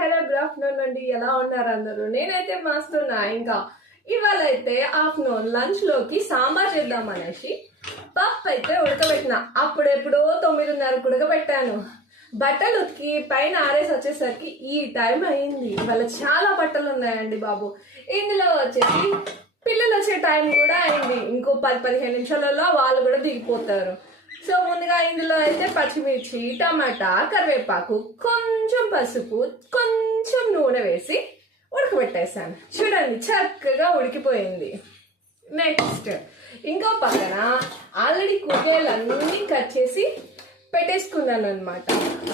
Hello good afternoon అండి. ఎలా ఉన్నారు అందరూ? నేనైతే మస్తున్నా. ఇంకా ఇవాళ అయితే ఆఫ్టర్నూన్ లంచ్ లోకి సాంబార్ చేద్దాం అనేసి పప్పు అయితే ఉడకబెట్టిన. అప్పుడెప్పుడో 9:30 ఉడకబెట్టాను. బట్టలు ఉతికి పైన ఆరేసి వచ్చేసరికి ఈ టైం అయింది. ఇవాళ చాలా బట్టలు ఉన్నాయండి బాబు. ఇందులో వచ్చేసి పిల్లలు వచ్చే టైం కూడా అయింది. ఇంకో 10-15 నిమిషాలలో వాళ్ళు కూడా దిగిపోతారు. సో ముందుగా ఇందులో అయితే పచ్చిమిర్చి, టమాటా, కరివేపాకు, కొంచెం పసుపు, కొంచెం నూనె వేసి ఉడకబెట్టేసాను. చూడండి చక్కగా ఉడికిపోయింది. నెక్స్ట్ ఇంకో పక్కన ఆల్రెడీ కూరగాయలన్నీ కట్ చేసి పెట్టేసుకున్నాను అనమాట.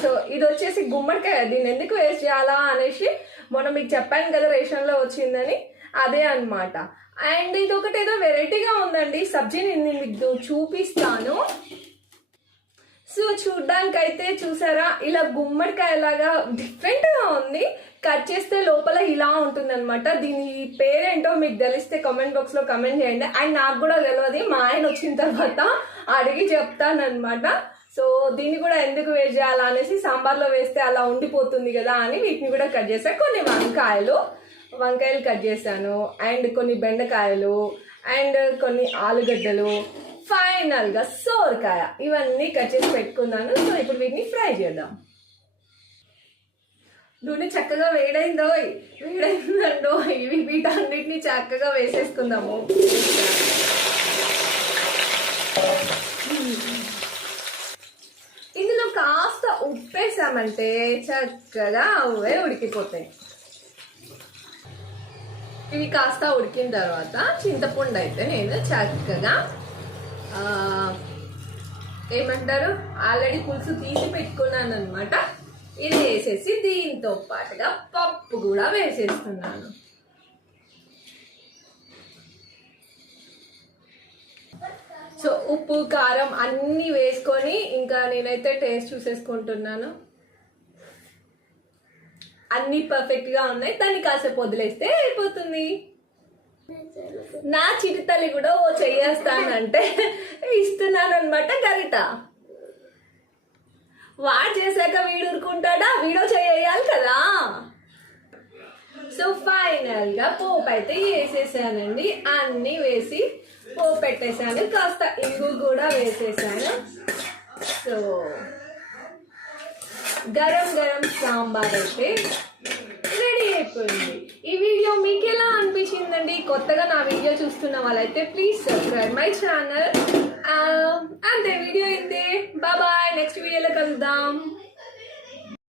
సో ఇది వచ్చేసి గుమ్మడికాయ. దీన్ని ఎందుకు వేస్ట్ చేయాలా అనేసి మొన్న మీకు చెప్పాను కదా రేషన్లో వచ్చిందని, అదే అనమాట. అండ్ ఇది ఒకటి ఏదో వెరైటీగా ఉందండి సబ్జీ. నేను మీకు చూపిస్తాను. సో చూడ్డానికి అయితే చూసారా ఇలా గుమ్మడికాయ లాగా డిఫరెంట్ గా ఉంది. కట్ చేస్తే లోపల ఇలా ఉంటుంది అనమాట. దీని పేరేంటో మీకు తెలిస్తే కామెంట్ బాక్స్ లో కమెంట్ చేయండి. అండ్ నాకు కూడా తెలియదు, మా ఆయన వచ్చిన తర్వాత అడిగి చెప్తానమాట. సో దీన్ని కూడా ఎందుకు వేస్ట్ చేయాలా అనేసి సాంబార్లో వేస్తే అలా ఉండిపోతుంది కదా అని వీటిని కూడా కట్ చేశాను. కొన్ని వంకాయలు కట్ చేశాను. అండ్ కొన్ని బెండకాయలు అండ్ కొన్ని ఆలుగడ్డలు, ఫైనల్ గా సోరకాయ, ఇవన్నీ కట్ చేసి పెట్టుకున్నాను. సో ఇప్పుడు వీటిని ఫ్రై చేద్దాం. నూనె చక్కగా వేడైందో ఇవి వీటన్నిటిని చక్కగా వేసేసుకుందాము. ఇందులో కాస్త ఉప్పేసామంటే చక్కగా అవే ఉడికిపోతాయి. ఇవి కాస్త ఉడికిన తర్వాత చింతపండు అయితే నేను చక్కగా ఏమంటారు ఆల్రెడీ పులుసు తీసి పెట్టుకున్నాను అనమాట. ఇది వేసేసి దీంతో పాటుగా పప్పు కూడా వేసేస్తున్నాను. సో ఉప్పు కారం అన్నీ వేసుకొని ఇంకా నేనైతే టేస్ట్ చూసేసుకుంటున్నాను. అన్నీ పర్ఫెక్ట్గా ఉన్నాయి. దాన్ని కాసేపు వదిలేస్తే అయిపోతుంది. నా చిటితల్లి కూడా ఓ చెయ్యేస్తానంటే ఇస్తున్నాను అనమాట గరిట. వాడు చేశాక వీడు ఊరుకుంటాడా? వీడియో చేయాలి కదా. సో ఫైనల్ గా పోపు అయితే వేసేసానండి. అన్ని వేసి పోపు పెట్టేశాను. కాస్త ఇంగు కూడా వేసేసాను. సో గరం గరం సాంబార్ అయితే రెడీ అయిపోయింది. ఈ వీడియో మీకు ఎలా అనిపించిందండి? కొత్తగా నా వీడియో చూస్తున్న వాళ్ళైతే ప్లీజ్ సబ్స్క్రైబ్ మై ఛానల్. అంతే, వీడియో ఇంతే. బాయ్. నెక్స్ట్ వీడియోలో కలుద్దాం.